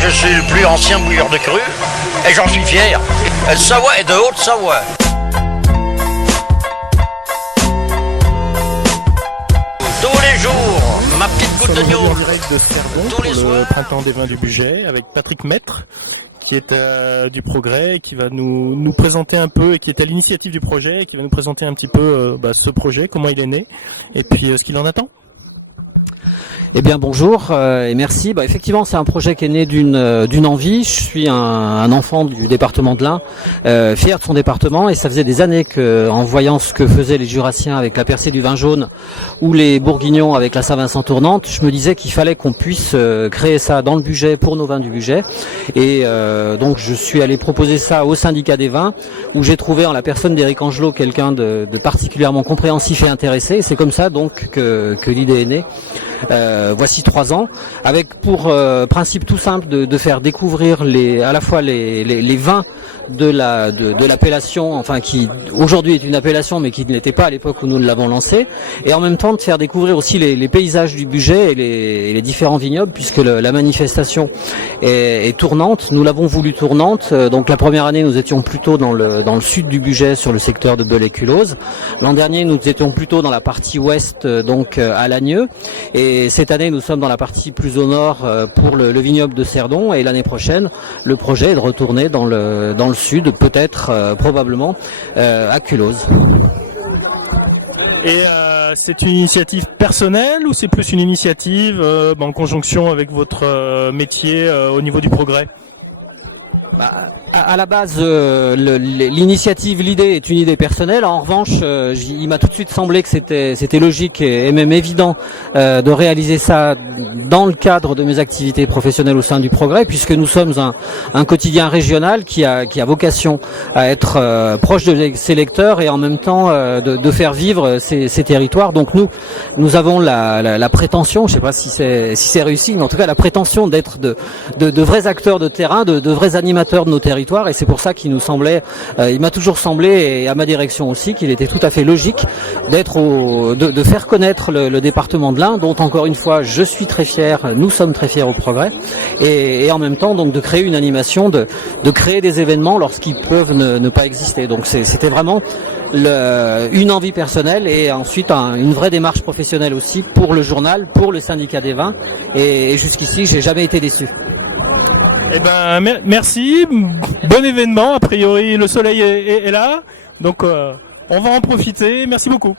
je suis le plus ancien bouilleur de cru, et j'en suis fier. De Savoie et de Haute-Savoie. Tous les jours, ma petite goutte d'oignon. En direct de Cerdon pour le printemps des vins du Bugey avec Patrick Maître, qui est du Progrès, qui va nous présenter un peu, et qui est à l'initiative du projet, et qui va nous présenter un petit peu ce projet, comment il est né, et puis ce qu'il en attend. Eh bien bonjour et merci. Effectivement c'est un projet qui est né d'une envie. Je suis un enfant du département de l'Ain, fier de son département, et ça faisait des années que, en voyant ce que faisaient les Jurassiens avec la percée du vin jaune ou les Bourguignons avec la Saint-Vincent tournante, je me disais qu'il fallait qu'on puisse créer ça dans le Bugey pour nos vins du Bugey. Et donc je suis allé proposer ça au syndicat des vins, où j'ai trouvé en la personne d'Éric Angelot quelqu'un de particulièrement compréhensif et intéressé. Et c'est comme ça donc que l'idée est née. Voici 3 ans, avec pour principe tout simple de faire découvrir à la fois les vins de l'appellation, enfin qui aujourd'hui est une appellation mais qui ne l'était pas à l'époque où nous l'avons lancé, et en même temps de faire découvrir aussi les paysages du Bugey et les différents vignobles, puisque la manifestation est tournante. Nous l'avons voulu tournante, donc la première année nous étions plutôt dans le sud du Bugey, sur le secteur de Beul-et-Culose. L'an dernier nous étions plutôt dans la partie ouest, donc à Lagneux, et cette année nous sommes dans la partie plus au nord pour le vignoble de Cerdon, et l'année prochaine le projet est de retourner dans le sud, peut-être probablement à Culose. Et c'est une initiative personnelle ou c'est plus une initiative en conjonction avec votre métier au niveau du Progrès? À la base, l'initiative, l'idée est une idée personnelle. En revanche, il m'a tout de suite semblé que c'était logique et même évident de réaliser ça dans le cadre de mes activités professionnelles au sein du Progrès, puisque nous sommes un quotidien régional qui a vocation à être proche de ses lecteurs et en même temps de faire vivre ces territoires. Donc nous avons la prétention, je ne sais pas si c'est réussi, mais en tout cas la prétention d'être de vrais acteurs de terrain, de vrais animateurs de nos territoires. Et c'est pour ça qu'il nous semblait, il m'a toujours semblé, et à ma direction aussi, qu'il était tout à fait logique de faire connaître le département de l'Ain, dont encore une fois je suis très fier, nous sommes très fiers au Progrès, et en même temps donc de créer une animation, de créer des événements lorsqu'ils peuvent ne pas exister. Donc c'était vraiment une envie personnelle, et ensuite une vraie démarche professionnelle aussi pour le journal, pour le syndicat des vins, et jusqu'ici j'ai jamais été déçu. Eh ben merci, bon événement. A priori le soleil est là, donc on va en profiter. Merci beaucoup.